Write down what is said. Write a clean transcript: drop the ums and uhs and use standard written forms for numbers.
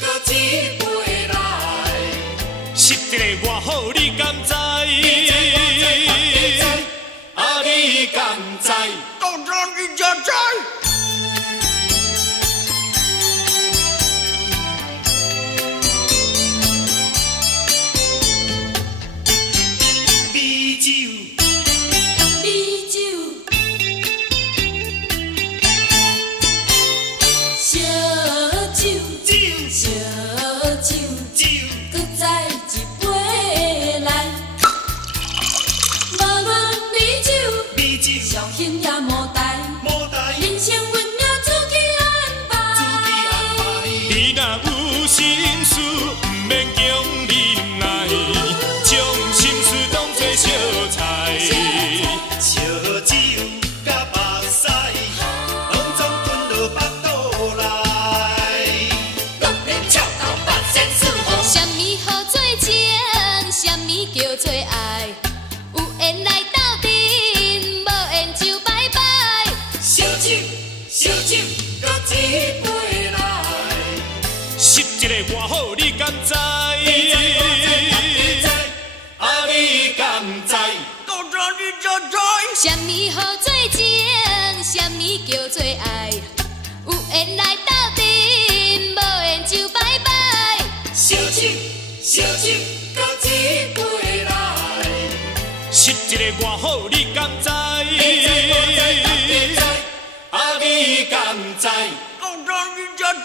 搁一杯来。实一个外好，你敢知？啊，你敢知？当然你才知。美酒，美酒，烧酒，烧酒，搁再一杯来。无论美酒，绍兴也无代，人生运命自己安排。你若有心事，毋免强忍耐，将心事当作烧菜。烧酒甲目屎，拢总吞落腹肚内。当然笑到八仙四方。什么好做情，什么叫做爱？有缘来斗阵，无缘就拜拜。烧酒，搁一杯来。实一个外好，你敢知？啊，你敢知？当然你才知。什么好做情，什么叫做爱？有缘来斗阵，无缘就拜拜。烧酒，搁一杯来。实一个外好，你敢知？啊，你敢知？当然你才知。